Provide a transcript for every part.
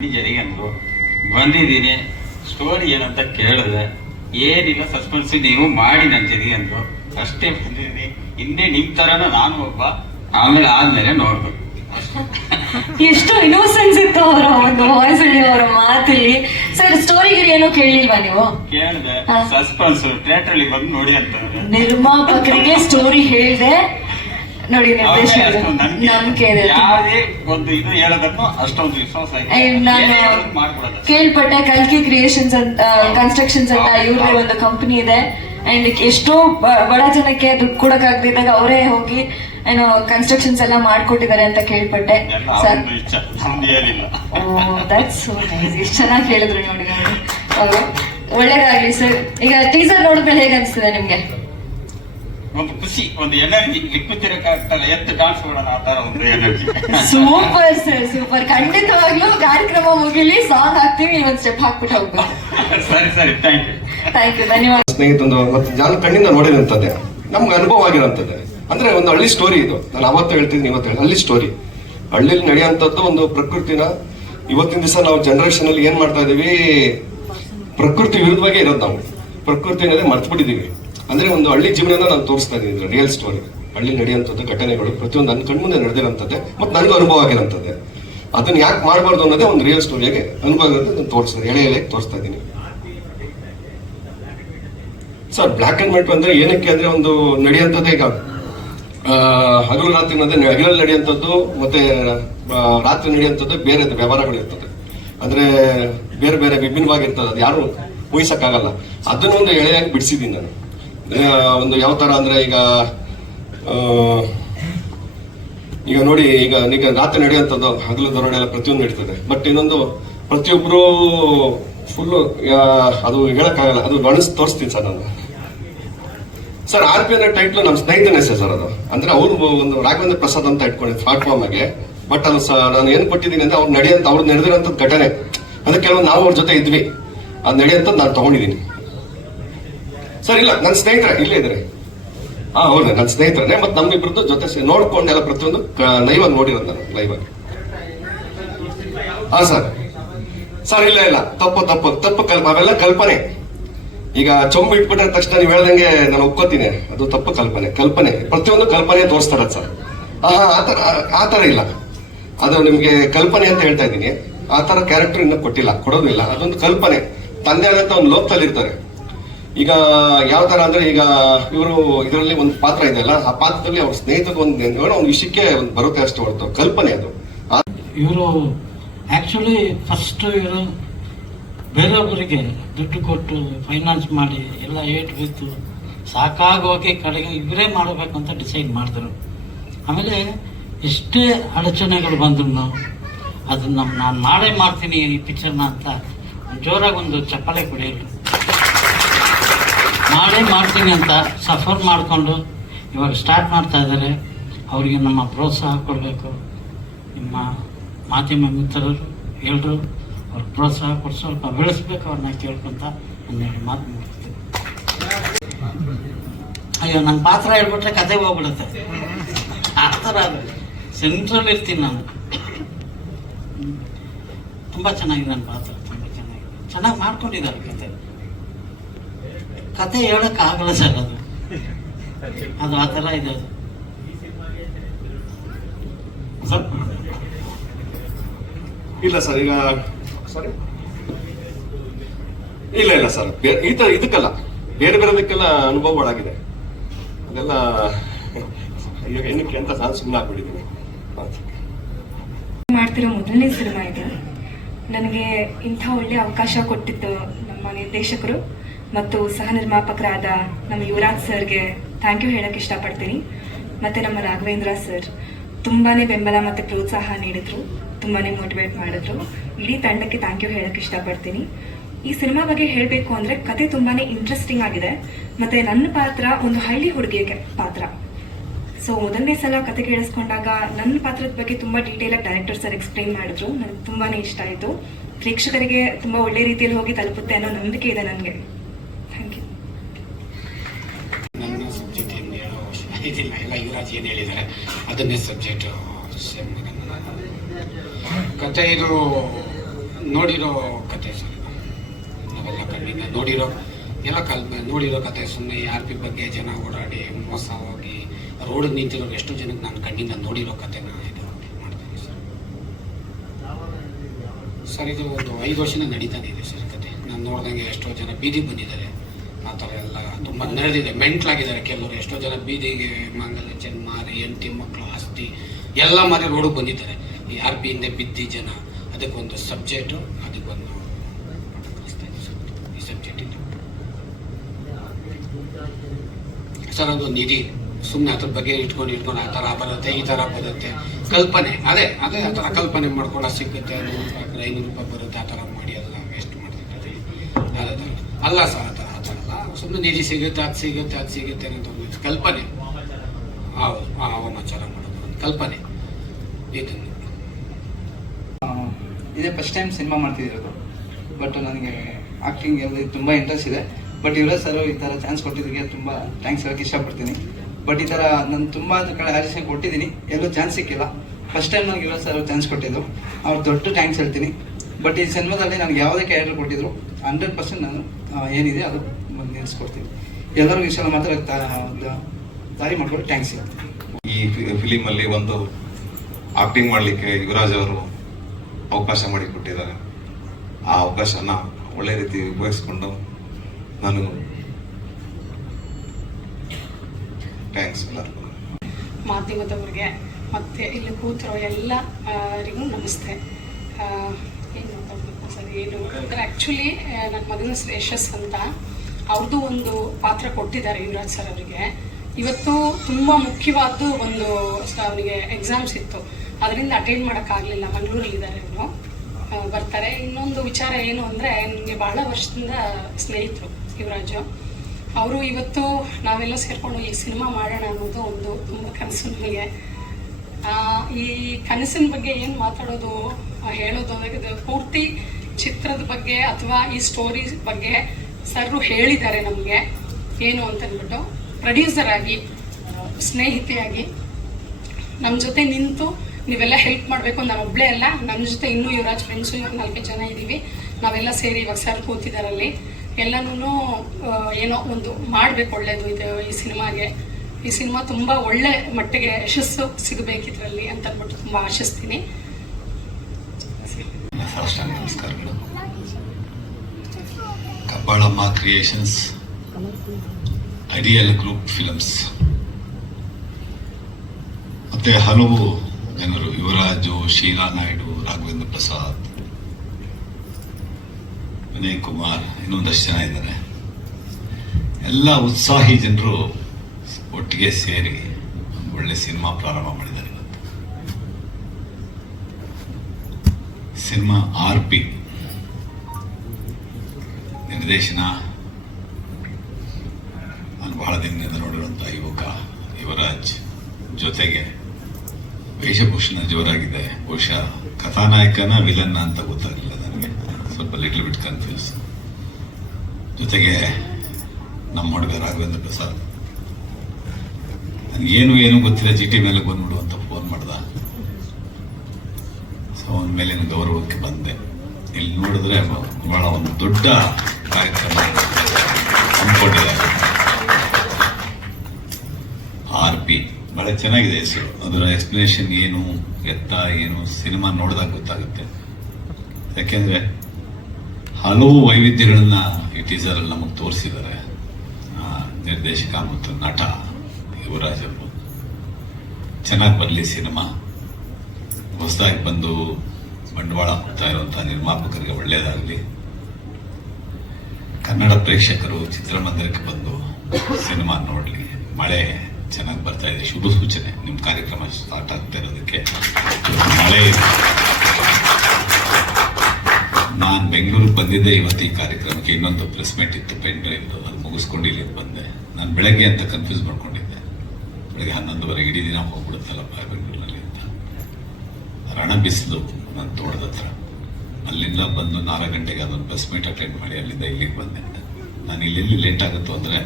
ಜರಿಗೆ ಅಂದ್ರು ಬಂದಿದ್ದೀನಿ ಸ್ಟೋರಿ ಏನಂತ ಕೇಳಿದೆ ಏನಿಲ್ಲ ಸಸ್ಪೆನ್ಸ್ ನೀವು ಮಾಡಿ ನನ್ನ ಜರಿಗೆ ಅಂದ್ರು. ಅಷ್ಟೇ ಬಂದಿದ್ದೀನಿ. ಹಿಂದೆ ನಿಮ್ ತರನ ನಾನು ಒಬ್ಬ ಆಮೇಲೆ ಆದ್ಮೇಲೆ ನೋಡ್ಬೇಕು ಎಷ್ಟು ಇನ್ನೋಸೆನ್ಸ್ ಇತ್ತು ಅವರ ಒಂದು ವಾಯ್ಸ್ ಅಲ್ಲಿ ಅವರ ಮಾತಲ್ಲಿ. ಸರ್ ಸ್ಟೋರಿ ಗಿರಿ ಏನೋ ಕೇಳಿಲ್ವಾ ನೀವು? ಕೇಳಿದೆ ಸಸ್ಪೆನ್ಸ್ ಥಿಯೇಟರ್ ಅಲ್ಲಿ ಬಂದು ನೋಡಿ ಅಂತ. ನಿರ್ಮಾಪಕರಿಗೆ ಸ್ಟೋರಿ ಹೇಳ್ದೆ. ನೋಡಿ ನಂಬಿಕೆ ಇದೆ ಒಂದು ಇದು ಅಷ್ಟೊಂದು ವಿಶ್ವಾಸ ನಾನು ಕೇಳ್ಪಟ್ಟೆ ಕಲ್ಕಿ ಕ್ರಿಯೇಷನ್ಸ್ ಅಂತ ಕನ್ಸ್ಟ್ರಕ್ಷನ್ಸ್ ಅಂತ ಇವ್ರದೇ ಒಂದು ಕಂಪನಿ ಇದೆ. ಅಂಡ್ ಎಷ್ಟೋ ಬಡ ಜನಕ್ಕೆ ದುಡ್ಡು ಕೊಡಕ್ಕಾಗ್ದಿದ್ದಾಗ ಅವರೇ ಹೋಗಿ ಏನೋ ಕನ್ಸ್ಟ್ರಕ್ಷನ್ಸ್ ಎಲ್ಲ ಮಾಡ್ಕೊಟ್ಟಿದ್ದಾರೆ ಅಂತ ಕೇಳ್ಪಟ್ಟೆ. ಚೆನ್ನಾಗಿ ಹೇಳಿದ್ರು ನೋಡಿ ಒಳ್ಳೇದಾಗ್ಲಿ ಸರ್. ಈಗ ಟೀಸರ್ ನೋಡಿದ್ಮೇಲೆ ಹೇಗೆ ಅನಿಸ್ತಿದೆ ನಿಮ್ಗೆ? ಒಂದು ಖುಷಿ ಒಂದು ಎನರ್ಜಿ ಲಿಕ್ಕುತ್ತಿರಕ್ಕಾಗ್ತಲ್ಲ ಎತ್ತು ಡಾನ್ಸ್ ಮಾಡೋಣ ಆ ತರ ಒಂದು ಎನರ್ಜಿ ಸೂಪರ್ ಸರ್ ಸೂಪರ್ ಖಂಡಿತವಾಗ್ಲೂ ಕಾರ್ಯಕ್ರಮ ಮುಗಿಲಿ ಸಾಂಗ್ ಹಾಕ್ತೀವಿ ಒಂದು ಸ್ಟೆಪ್ ಹಾಕ್ಬಿಟ್ಟು ಹೋಗ್ಬೋದು ಸರಿ ಸರಿ. ಥ್ಯಾಂಕ್ ಯು ಥ್ಯಾಂಕ್ ಯು ಧನ್ಯವಾದ. ಸ್ನೇಹಿತಂದು ಮತ್ತೆ ನಾನು ಕಣ್ಣಿಂದ ನೋಡಿದಂತದ್ದೇ ನಮ್ಗೆ ಅನುಭವ ಆಗಿರೋಂಥದ್ದೇ ಅಂದ್ರೆ ಒಂದು ಹಳ್ಳಿ ಸ್ಟೋರಿ ಇದು. ನಾನು ಅವತ್ತು ಹೇಳ್ತೀನಿ ಇವತ್ತು ಹೇಳಿ. ಹಳ್ಳಿ ಸ್ಟೋರಿ ಹಳ್ಳಿಲಿ ನಡೆಯುವಂಥದ್ದು ಒಂದು ಪ್ರಕೃತಿನ ಇವತ್ತಿನ ದಿವಸ ನಾವು ಜನರೇಷನ್ ಅಲ್ಲಿ ಏನ್ ಮಾಡ್ತಾ ಇದೀವಿ? ಪ್ರಕೃತಿ ವಿರುದ್ಧವಾಗಿ ಇರೋದು ನಾವು. ಪ್ರಕೃತಿ ಅನ್ನೋದೇ ಮರ್ತು ಬಿಟ್ಟಿದೀವಿ ಅಂದ್ರೆ ಒಂದು ಹಳ್ಳಿ ಜೀವನನ ನಾನು ತೋರಿಸ್ತಾ ಇದ್ದೀನಿ ರಿಯಲ್ ಸ್ಟೋರಿ ಹಳ್ಳಿ ನಡೆಯುವಂಥದ್ದು, ಘಟನೆಗಳು, ಪ್ರತಿಯೊಂದು ನನ್ನ ಕಣ್ಮುಂದೆ ನಡೆದಿರೋಂಥದ್ದೇ ಮತ್ತೆ ನನಗೂ ಅನುಭವ ಆಗಿರೋಂಥದ್ದೇ ಅದನ್ನ ಯಾಕೆ ಮಾಡಬಾರ್ದು ಅನ್ನೋದೇ ಒಂದು ರಿಯಲ್ ಸ್ಟೋರಿಯಾಗಿ ಅನುಭವ ನಾನು ತೋರಿಸ್ತೀನಿ ಎಳೆ ಎಳೆ ತೋರಿಸ್ತಾ ಇದ್ದೀನಿ. ಸರ್ ಬ್ಲ್ಯಾಕ್ ಅಂಡ್ ವೈಟ್ ಅಂದ್ರೆ ಏನಕ್ಕೆ ಅಂದ್ರೆ ಒಂದು ನಡೆಯುವಂಥದ್ದೇ ಈಗ ಹಗಲು ರಾತ್ರಿ ಮತ್ತೆ ಹಗಲಲ್ಲಿ ನಡೆಯುವಂಥದ್ದು, ಮತ್ತೆ ರಾತ್ರಿ ನಡೆಯುವಂಥದ್ದು ಬೇರೆ ವ್ಯವಹಾರಗಳು ಇರ್ತದೆ. ಅಂದ್ರೆ ಬೇರೆ ಬೇರೆ ವಿಭಿನ್ನವಾಗಿರ್ತದೆ ಅದು ಯಾರು ಊಹಿಸಕ್ಕಾಗಲ್ಲ ಅದನ್ನೊಂದು ಎಳೆಯಾಗಿ ಬಿಡಿಸಿದ್ದೀನಿ ನಾನು. ಒಂದು ಯಾವ ತರ ಅಂದ್ರೆ ಈಗ ಈಗ ನೋಡಿ, ಈಗ ಈಗ ರಾತ್ರಿ ನಡೆಯುವಂಥದ್ದು, ಹಗಲು ದರೋಡೆ ಎಲ್ಲ ಪ್ರತಿಯೊಂದು ನಡೀತದೆ. ಬಟ್ ಇನ್ನೊಂದು ಪ್ರತಿಯೊಬ್ಬರು ಫುಲ್ಲು ಅದು ಹೇಳೋಕ್ಕಾಗಲ್ಲ, ಅದು ಗಣಿಸ್ ತೋರಿಸ್ತೀನಿ ಸರ್ ನಾನು. ಸರ್ ಆರ್ ಪಿ ಅನ್ನೋ ಟೈಟ್ಲು ನಮ್ಮ ಸ್ನೇಹಿತನ ಹೆಸರು ಸರ್ ಅದು. ಅಂದ್ರೆ ಅವ್ರು ಒಂದು ರಾಘವೇಂದ್ರ ಪ್ರಸಾದ್ ಅಂತ ಇಟ್ಕೊಂಡಿದ್ದು ಪ್ಲಾಟ್ಫಾರ್ಮ್ ಆಗಿ. ಬಟ್ ಅದು ಸರ್, ನಾನು ಏನು ಕೊಟ್ಟಿದ್ದೀನಿ ಅಂದ್ರೆ ಅವ್ರು ನಡೆಯಂತ, ಅವ್ರು ನಡೆದಿರೋಂಥದ್ದು ಘಟನೆ. ಅದಕ್ಕೆ ನಾವು ಅವ್ರ ಜೊತೆ ಇದ್ವಿ. ಅದು ನಡೆಯಂತ ನಾನು ತಗೊಂಡಿದ್ದೀನಿ. ಸರ್ ಇಲ್ಲ ನನ್ನ ಸ್ನೇಹಿತರ, ಇಲ್ಲೇ ಇದ್ರೆ ಹಾ ಹೌದು ನನ್ನ ಸ್ನೇಹಿತರೇ ಮತ್ತೆ ನಮ್ಮಿಬ್ರದ್ದು ಜೊತೆ ನೋಡ್ಕೊಂಡೆಲ್ಲ ಪ್ರತಿಯೊಂದು ಲೈವ್ ಆಗಿ ನೋಡಿರೋದು ನಾನು ಲೈವ್ ಆಗಿ. ಹಾ ಸರ್ ಸರ್ ಇಲ್ಲ ಇಲ್ಲ. ತಪ್ಪು ತಪ್ಪು ತಪ್ಪು ಕಲ್ಪ ಅವೆಲ್ಲ ಕಲ್ಪನೆ. ಈಗ ಚೊಂಬು ಇಟ್ಬಿಟ್ರೆ ತಕ್ಷಣ ನೀವು ಹೇಳ್ದಂಗೆ ನಾನು ಒಪ್ಕೋತೀನಿ. ಅದು ತಪ್ಪು ಕಲ್ಪನೆ ಕಲ್ಪನೆ. ಪ್ರತಿಯೊಂದು ಕಲ್ಪನೆ ತೋರಿಸ್ತಾರ ಸರ್ ಹಾ ಆತರ ಆತರ ಇಲ್ಲ. ಅದು ನಿಮ್ಗೆ ಕಲ್ಪನೆ ಅಂತ ಹೇಳ್ತಾ ಇದ್ದೀನಿ. ಆ ಥರ ಕ್ಯಾರೆಕ್ಟರ್ ಇನ್ನೂ ಕೊಟ್ಟಿಲ್ಲ ಕೊಡೋದಿಲ್ಲ ಅದೊಂದು ಕಲ್ಪನೆ. ತಂದೆ ಆದಂತ ಒಂದು ಲೋಕದಲ್ಲಿ ಇರ್ತಾರೆ ಈಗ ಯಾವ ತರ ಅಂದ್ರೆ ಈಗ ಇವರು ಇದರಲ್ಲಿ ಒಂದು ಪಾತ್ರ ಇದೆಯಲ್ಲ ಆ ಪಾತ್ರದಲ್ಲಿ ಅವ್ರ ಸ್ನೇಹಿತರು ಒಂದು ಒಂದು ವಿಷಯಕ್ಕೆ ಒಂದು ಬರುತ್ತೆ ಅಷ್ಟು ಹೊರತು, ಕಲ್ಪನೆ ಅದು. ಇವರು ಆಕ್ಚುಲಿ ಫಸ್ಟ್ ಇವರು ಬೇರೆಯೊಬ್ಬರಿಗೆ ದುಡ್ಡು ಕೊಟ್ಟು ಫೈನಾನ್ಸ್ ಮಾಡಿ ಎಲ್ಲ ಏಟ್ ಬಿತ್ತು ಸಾಕಾಗೋಗಿ ಕಡೆಗೆ ಇವರೇ ಮಾಡಬೇಕಂತ ಡಿಸೈಡ್ ಮಾಡಿದ್ರು. ಆಮೇಲೆ ಎಷ್ಟೇ ಅಡಚಣೆಗಳು ಬಂದ್ರು ಅದನ್ನ ನಾನು ನಾಳೆ ಮಾಡ್ತೀನಿ ಈ ಪಿಕ್ಚರ್ನ ಅಂತ ಜೋರಾಗಿ ಒಂದು ಚಪ್ಪಾಳೆ ಕುಡಿಯಲು ಮಾಡೇ ಮಾಡ್ತೀನಿ ಅಂತ ಸಫರ್ ಮಾಡಿಕೊಂಡು ಇವಾಗ ಸ್ಟಾರ್ಟ್ ಮಾಡ್ತಾ ಇದ್ದಾರೆ. ಅವರಿಗೆ ನಮ್ಮ ಪ್ರೋತ್ಸಾಹ ಕೊಡಬೇಕು. ನಿಮ್ಮ ಮಾಧ್ಯಮ ಮಿತ್ರರು ಎಲ್ಲರೂ ಅವ್ರ ಪ್ರೋತ್ಸಾಹ ಕೊಟ್ಟು ಸ್ವಲ್ಪ ಬೆಳೆಸ್ಬೇಕು ಅವ್ರನ್ನ ಕೇಳ್ಕೊಂತ ನಾನು ಮಾತು ಮುಗಿಸ್ತೀನಿ. ಅಯ್ಯೋ ನನ್ನ ಪಾತ್ರ ಹೇಳ್ಬಿಟ್ರೆ ಕತೆ ಹೋಗ್ಬಿಡುತ್ತೆ. ಆ ಥರ ಸೆಂಟ್ರಲ್ ಇರ್ತೀನಿ ನಾನು. ತುಂಬ ಚೆನ್ನಾಗಿದೆ ನನ್ನ ಪಾತ್ರ, ತುಂಬ ಚೆನ್ನಾಗಿದೆ. ಚೆನ್ನಾಗಿ ಮಾಡ್ಕೊಂಡಿದ್ದಾರೆ ಕತೆ. ಕತೆ ಹೇಳೋಕ್ಕಾಗಲ್ಲ ಸರ್ ಅದು. ಅದು ಆ ಥರ ಇದೆ ಅದು. ಸರ್? ಇಲ್ಲ ಸರ್ ಇಲ್ಲ. ಸಾರಿ ಇಲ್ಲ ಇಲ್ಲ ಸರ್. ಈ ತರ ಇದಕ್ಕಲ್ಲ ಬೇರೆ ಬೇರೆದಕ್ಕೆಲ್ಲ ಅನುಭವಗಳಾಗಿದೆ. ಅದೆಲ್ಲ ಈಗ ಏನಕ್ಕೆ ಅಂತ ನಾನು ಸುಮ್ಮನೆ ಆಗ್ಬಿಟ್ಟಿದ್ದೀನಿ. ಮಾಡ್ತಿರೋ ಮೊದಲನೇ ಸಿನಿಮಾ ಇದು. ನನಗೆ ಇಂಥ ಒಳ್ಳೆ ಅವಕಾಶ ಕೊಟ್ಟಿದ್ದು ನಮ್ಮ ನಿರ್ದೇಶಕರು. ಮತ್ತು ಸಹ ನಿರ್ಮಾಪಕರಾದ ನಮ್ಮ ಯುವರಾಜ್ ಸರ್ಗೆ ಥ್ಯಾಂಕ್ ಯು ಹೇಳಕ್ಕೆ ಇಷ್ಟಪಡ್ತೀನಿ. ಮತ್ತು ನಮ್ಮ ರಾಘವೇಂದ್ರ ಸರ್ ತುಂಬಾ ಬೆಂಬಲ ಮತ್ತು ಪ್ರೋತ್ಸಾಹ ನೀಡಿದ್ರು ತುಂಬಾ ಮೋಟಿವೇಟ್ ಮಾಡಿದ್ರು. ಇಡೀ ತಂಡಕ್ಕೆ ಥ್ಯಾಂಕ್ ಯು ಹೇಳಕ್ಕೆ ಇಷ್ಟಪಡ್ತೀನಿ. ಈ ಸಿನಿಮಾ ಬಗ್ಗೆ ಹೇಳಬೇಕು ಅಂದರೆ ಕತೆ ತುಂಬಾ ಇಂಟ್ರೆಸ್ಟಿಂಗ್ ಆಗಿದೆ. ಮತ್ತು ನನ್ನ ಪಾತ್ರ ಒಂದು ಹಳ್ಳಿ ಹುಡುಗಿಯ ಪಾತ್ರ. ಸೊ ಮೊದಲನೇ ಸಲ ಕತೆ ಕೇಳಿಸ್ಕೊಂಡಾಗ ನನ್ನ ಪಾತ್ರದ ಬಗ್ಗೆ ತುಂಬಾ ಡೀಟೇಲ್ ಆಗಿ ಡೈರೆಕ್ಟರ್ ಸರ್ ಎಕ್ಸ್ಪ್ಲೈನ್ ಮಾಡಿದ್ರು. ನನಗೆ ತುಂಬಾನೇ ಇಷ್ಟ ಆಯಿತು. ಪ್ರೇಕ್ಷಕರಿಗೆ ತುಂಬಾ ಒಳ್ಳೆ ರೀತಿಯಲ್ಲಿ ಹೋಗಿ ತಲುಪುತ್ತೆ ಅನ್ನೋ ನಂಬಿಕೆ ಇದೆ ನನಗೆ ಥ್ಯಾಂಕ್ ಯು ನನ್ನ ಸಬ್ಜೆಕ್ಟ್ ಏನು ಹೇಳೋ ಇದಿಲ್ಲ ಎಲ್ಲ ಯುವರಾಜ್ ಏನು ಹೇಳಿದ್ದಾರೆ? ಅದನ್ನೇ ಸಬ್ಜೆಕ್ಟು ಕತೆ ಇದು ನೋಡಿರೋ ಕತೆ ಸರ್. ನಾವೆಲ್ಲ ಕಣ್ಣಿಂದ ನೋಡಿರೋ, ಎಲ್ಲ ಕಲ್ ನೋಡಿರೋ ಕತೆ. ಸುಮ್ಮನೆ ಆರ್ ಪಿ ಬಗ್ಗೆ ಜನ ಓಡಾಡಿ, ಮೋಸ ಹೋಗಿ ರೋಡ್ ನಿಂತಿರೋ ಎಷ್ಟು ಜನಕ್ಕೆ ನಾನು ಕಣ್ಣಿಂದ ನೋಡಿರೋ ಕತೆನ ಇದು ಮಾಡ್ತೀನಿ ಸರ್. ಸರ್, ಇದು ಒಂದು ಐದು ವರ್ಷದಿಂದ ನಡೀತಾನೆ ಇದೆ ಸರ್ ಕತೆ. ನಾನು ನೋಡ್ದಂಗೆ ಎಷ್ಟೋ ಜನ ಬೀದಿಗೆ ಬಂದಿದ್ದಾರೆ. ತುಂಬ ನಡೆದಿದೆ ಮೆಂಟ್ಲಾಗಿದ್ದಾರೆ ಕೆಲವರು. ಎಷ್ಟೋ ಜನ ಬೀದಿಗೆ ಮಂಗಲ ಜನ್ಮ ಎಂಟಿ ಮಕ್ಕಳು ಆಸ್ತಿ, ಎಲ್ಲ ಮಾರಿ ರೋಡಿಗೆ ಬಂದಿದ್ದಾರೆ. ಈ ಆರ್ ಹಿಂದೆ ಬಿದ್ದಿ ಜನ. ಅದಕ್ಕೊಂದು ಸಬ್ಜೆಕ್ಟು, ಅದಕ್ಕೊಂದು ಈ ಸಬ್ಜೆಕ್ಟ್ ಇದು. ಸರ್, ಅದು ನಿಧಿ. ಸುಮ್ಮನೆ ಅದ್ರ ಬಗ್ಗೆ ಇಟ್ಕೊಂಡು ಇಟ್ಕೊಂಡು ಆ ಥರ ಬರುತ್ತೆ, ಈ ಥರ ಬರುತ್ತೆ. ಕಲ್ಪನೆ. ಅದೇ ಅದೇ ಆ ಥರ ಕಲ್ಪನೆ ಮಾಡ್ಕೊಳ್ಳೋ ಸಿಗುತ್ತೆ ನೂರು ರೂಪಾಯಿ ಐನೂರು ರೂಪಾಯಿ ಬರುತ್ತೆ. ಆ ಥರ ಮಾಡಿ ಅಲ್ಲ ವೇಸ್ಟ್ ಮಾಡ್ತಿದ್ದಾರೆ ಅಲ್ಲ, ಸರ್, ಆ ಥರ. ಸುಮ್ಮನೆ ನಿಧಿ ಸಿಗುತ್ತೆ, ಅದು ಸಿಗುತ್ತೆ ಅದು ಸಿಗುತ್ತೆ ಅನ್ನೋದು ಕಲ್ಪನೆ. ಅವಮಾಚಾರ ಮಾಡೋದು ಒಂದು ಕಲ್ಪನೆ. ಇದನ್ನು. ಇದೇ ಫಸ್ಟ್ ಟೈಮ್ ಸಿನಿಮಾ ಮಾಡ್ತಿದ್ದಿರೋದು ಬಟ್ ನನಗೆ ಆಕ್ಟಿಂಗ್ ಎಲ್ಲ ತುಂಬ ಇಂಟ್ರೆಸ್ಟ್ ಇದೆ. ಬಟ್ ಯುವರಾಜ್ ಸರ್ ಈ ಥರ ಚಾನ್ಸ್ ಕೊಟ್ಟಿದ್ದಕ್ಕೆ ತುಂಬ ಥ್ಯಾಂಕ್ಸ್ ಹೇಳಕ್ಕೆ ಇಷ್ಟಪಡ್ತೀನಿ. ಬಟ್ ಈ ಥರ ನಾನು ತುಂಬ ಕಡೆ ಆಡಿಷನ್ ಕೊಟ್ಟಿದ್ದೀನಿ. ಎಲ್ಲೂ ಚಾನ್ಸ್ ಸಿಕ್ಕಿಲ್ಲ. ಫಸ್ಟ್ ಟೈಮ್ ನನಗೆ ಯುವರಾಜ್ ಸರ್ ಚಾನ್ಸ್ ಕೊಟ್ಟಿದ್ದು. ಅವ್ರು ದೊಡ್ಡ ಥ್ಯಾಂಕ್ಸ್ ಹೇಳ್ತೀನಿ. ಬಟ್ ಈ ಸಿನಿಮಾದಲ್ಲಿ ನನಗೆ ಯಾವುದೇ ಕ್ಯಾರೆಕ್ಟರ್ ಕೊಟ್ಟಿದ್ರು ಹಂಡ್ರೆಡ್ ಪರ್ಸೆಂಟ್ ನಾನು ಏನಿದೆ ಅದು ನೆನೆಸ್ಕೊಡ್ತೀನಿ. ಎಲ್ಲರಿಗೂ ಇಷ್ಟೆಲ್ಲ ಮಾತ್ರ ದಾರಿ ಮಾಡ್ಕೊಂಡು ಥ್ಯಾಂಕ್ಸ್ ಈ ಫಿಲಿಮ್ ಅಲ್ಲಿ ಒಂದು ಆಕ್ಟಿಂಗ್ ಮಾಡಲಿಕ್ಕೆ ಯುವರಾಜ್ ಅವರು ಅವಕಾಶ ಮಾಡಿಕೊಟ್ಟಿದ್ದಾರೆ. ಆ ಅವಕಾಶನ ಒಳ್ಳೆ ರೀತಿ ಉಪಯೋಗಿಸ್ಕೊಂಡು ನಾನು ಥ್ಯಾಂಕ್ಸ್ ಎಲ್ಲರಿಗೂ. ಮಾಧ್ಯಮದವ್ರಿಗೆ ಮತ್ತು ಇಲ್ಲಿ ಕೂತಿರೋ ಎಲ್ಲರಿಗೂ ನಮಸ್ತೆ. ಸರ್ ಏನು ಆ್ಯಕ್ಚುಲಿ ನನ್ನ ಮಗನ ಯಶಸ್ ಅಂತ ಅವ್ರದ್ದು ಒಂದು ಪಾತ್ರ ಕೊಟ್ಟಿದ್ದಾರೆ ಯುವರಾಜ್ ಸರ್ ಅವರಿಗೆ. ಇವತ್ತು ತುಂಬ ಮುಖ್ಯವಾದ್ದು ಒಂದು ಅವನಿಗೆ ಎಕ್ಸಾಮ್ಸ್ ಇತ್ತು. ಅದರಿಂದ ಅಟೆಂಡ್ ಮಾಡೋಕ್ಕಾಗಲಿಲ್ಲ. ಮಂಗಳೂರಲ್ಲಿದ್ದಾರೆ ಅವರು ಬರ್ತಾರೆ. ಇನ್ನೊಂದು ವಿಚಾರ ಏನು ಅಂದರೆ, ನನಗೆ ಬಹಳ ವರ್ಷದಿಂದ ಸ್ನೇಹಿತರು ಯುವರಾಜು. ಅವರು ಇವತ್ತು ನಾವೆಲ್ಲ ಸೇರ್ಕೊಂಡು ಈ ಸಿನಿಮಾ ಮಾಡೋಣ ಅನ್ನೋದು ಒಂದು ತುಂಬ ಕನಸು ನನಗೆ ಈ ಕನಸಿನ ಬಗ್ಗೆ ಏನು ಮಾತಾಡೋದು ಹೇಳೋದು ಪೂರ್ತಿ ಚಿತ್ರದ ಬಗ್ಗೆ ಅಥವಾ ಈ ಸ್ಟೋರಿ ಬಗ್ಗೆ ಸರ್ರು ಹೇಳಿದ್ದಾರೆ ನಮಗೆ. ಏನು ಅಂತ ಅಂದ್ಬಿಟ್ಟು ಪ್ರೊಡ್ಯೂಸರ್ ಆಗಿ ಸ್ನೇಹಿತೆಯಾಗಿ ನಮ್ಮ ಜೊತೆ ನಿಂತು ನೀವೆಲ್ಲ ಹೆಲ್ಪ್ ಮಾಡಬೇಕು. ನಾನು ಒಬ್ಬಳೇ ಅಲ್ಲ ನಮ್ಮ ಜೊತೆ ಇನ್ನೂ ಯುವರಾಜ್ ಫ್ರೆಂಡ್ಸು ಇವಾಗ ನಾಲ್ಕೈದು ಜನ ಇದ್ದೀವಿ ನಾವೆಲ್ಲ ಸೇರಿ ಇವಾಗ ಸರ್ ಕೂತಿದಾರಲ್ಲಿ. ಎಲ್ಲನೂ ಏನೋ ಒಂದು ಮಾಡಬೇಕು ಒಳ್ಳೇದು. ಇದು ಈ ಸಿನಿಮಾಗೆ. ಈ ಸಿನಿಮಾ ತುಂಬ ಒಳ್ಳೆ ಮಟ್ಟಿಗೆ ಯಶಸ್ಸು ಸಿಗಬೇಕಿದ್ರಲ್ಲಿ ಅಂತ ಅಂದ್ಬಿಟ್ಟು ತುಂಬ ಆಶಿಸ್ತೀನಿ. ಸಾಷ್ಟಾಂಗ ನಮಸ್ಕಾರಗಳು. Kabbalamma creations ideal group films. ಮತ್ತೆ ಹಲವು ಜನರು, ಯುವರಾಜು, ಶೀಲಾ ನಾಯ್ಡು, ರಾಘವೇಂದ್ರ ಪ್ರಸಾದ್, ವಿನಯ್ ಕುಮಾರ್ ಇನ್ನೊಂದಷ್ಟು ಜನ ಇದ್ದಾರೆ. ಎಲ್ಲ ಉತ್ಸಾಹಿ ಜನರು ಒಟ್ಟಿಗೆ ಸೇರಿ ಒಳ್ಳೆ ಸಿನಿಮಾ ಪ್ರಾರಂಭ ಮಾಡಿದ್ದಾರೆ ಇವತ್ತು ಸಿನಿಮಾ ಆರ್ ಪಿ. ನಿರ್ದೇಶನ. ನಾನು ಬಹಳ ದಿನದಿಂದ ನೋಡಿರುವಂಥ ಯುವಕ ಯುವರಾಜ್ ಜೊತೆಗೆ ವೇಷಭೂಷಣ ಜೋರಾಗಿದೆ. ಬಹುಶಃ ಕಥಾನಾಯಕನ ವಿಲನ್ನ ಅಂತ ಗೊತ್ತಾಗಲಿಲ್ಲ ನನಗೆ. ಸ್ವಲ್ಪ ಲಿಟ್ಲ್ ಬಿಟ್ ಕನ್ಫ್ಯೂಸ್ ಜೊತೆಗೆ ನಮ್ಮ ಹುಡುಗ ರಾಘವೇಂದ್ರ ಪ್ರಸಾದ್. ನನಗೇನು ಏನು ಗೊತ್ತಿಲ್ಲ ಜಿ ಟಿ ಮೇಲೆ ಬಂದ್ಬಿಡು ಅಂತ ಫೋನ್ ಮಾಡ್ದ. ಅವನ ಮೇಲಿನ ಗೌರವಕ್ಕೆ ಬಂದೆ. ಇಲ್ಲಿ ನೋಡಿದ್ರೆ ಬಹಳ ಒಂದು ದೊಡ್ಡ ಕಾರ್ಯಕ್ರಮ ಆರ್ ಪಿ, ಬಹಳ ಚೆನ್ನಾಗಿದೆ ಹೆಸರು. ಅದರ ಎಕ್ಸ್ಪ್ಲನೇಷನ್ ಏನು, ಎತ್ತ ಏನು, ಸಿನಿಮಾ ನೋಡಿದಾಗ ಗೊತ್ತಾಗುತ್ತೆ. ಯಾಕೆಂದ್ರೆ, ಹಲವು ವೈವಿಧ್ಯಗಳನ್ನ ಈ ಟೀಸರ್ ಅಲ್ಲಿ ನಮಗೆ ತೋರಿಸಿದ್ದಾರೆ. ನಿರ್ದೇಶಕ ಮತ್ತು ನಟ ಯುವರಾಜ್ ಅವರು. ಚೆನ್ನಾಗಿ ಬರಲಿ ಸಿನಿಮಾ. ಹೊಸದಾಗಿ ಬಂದು ಬಂಡವಾಳ ಹಾಕ್ತಾ ಇರುವಂತಹ ನಿರ್ಮಾಪಕರಿಗೆ ಒಳ್ಳೆಯದಾಗಲಿ. ಕನ್ನಡ ಪ್ರೇಕ್ಷಕರು ಚಿತ್ರಮಂದಿರಕ್ಕೆ ಬಂದು ಸಿನಿಮಾ ನೋಡಲಿ. ಮಳೆ ಚೆನ್ನಾಗಿ ಬರ್ತಾ ಇದೆ. ಶುಭ ಸೂಚನೆ. ನಿಮ್ಮ ಕಾರ್ಯಕ್ರಮ ಸ್ಟಾರ್ಟ್ ಆಗ್ತಾ ಇರೋದಕ್ಕೆ. ಮಳೆ ನಾನು ಬೆಂಗಳೂರಿಗೆ ಬಂದಿದ್ದೆ ಇವತ್ತು ಈ ಕಾರ್ಯಕ್ರಮಕ್ಕೆ. ಇನ್ನೊಂದು ಪ್ರೆಸ್ ಮೀಟ್ ಇತ್ತು ಪೆನ್ ಡ್ರೈವ್ ಅದು ಮುಗಿಸ್ಕೊಂಡು ಇಲ್ಲಿಗೆ ಬಂದೆ. ನಾನು ಬೆಳಗ್ಗೆ ಅಂತ ಕನ್ಫ್ಯೂಸ್ ಮಾಡ್ಕೊಂಡಿದ್ದೆ. ಬೆಳಗ್ಗೆ ಹನ್ನೊಂದುವರೆಗೆ ಇಡೀ ದಿನ ಹೋಗ್ಬಿಡುತ್ತಲ್ಲಪ್ಪ ಬೆಂಗಳೂರಿನಲ್ಲಿ ರಣ ನನ್ನ ತೋಟದ ಹತ್ರ. ಅಲ್ಲಿಂದ ಬಂದು ನಾಲ್ಕು ಗಂಟೆಗೆ ಅದೊಂದು ಬಸ್ ಮೀಟ್ ಅಟೆಂಡ್ ಮಾಡಿ ಅಲ್ಲಿಂದ ಇಲ್ಲಿಗೆ ಬಂದೆ. ನಾನು ಇಲ್ಲೆಲ್ಲಿ ಲೇಟ್ ಆಗುತ್ತೋ ಅಂದರೆ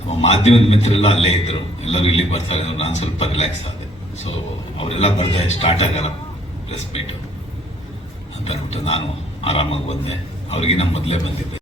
ನಮ್ಮ ಮಾಧ್ಯಮದ ಮಿತ್ರರೆಲ್ಲ ಅಲ್ಲೇ ಇದ್ದರು ಎಲ್ಲರೂ ಇಲ್ಲಿಗೆ ಬರ್ತಾರೆ ನಾನು ಸ್ವಲ್ಪ ರಿಲ್ಯಾಕ್ಸ್ ಆದೆ. ಸೊ ಅವರೆಲ್ಲ ಬರ್ತಾ ಸ್ಟಾರ್ಟ್ ಆಗಲ್ಲ ಪ್ರೆಸ್ ಮೀಟು ಅಂತ ಅಂದ್ಬಿಟ್ಟು ನಾನು ಆರಾಮಾಗಿ ಬಂದೆ. ಅವ್ರಿಗಿನ ಮೊದಲೇ ಬಂದಿದ್ದೆ.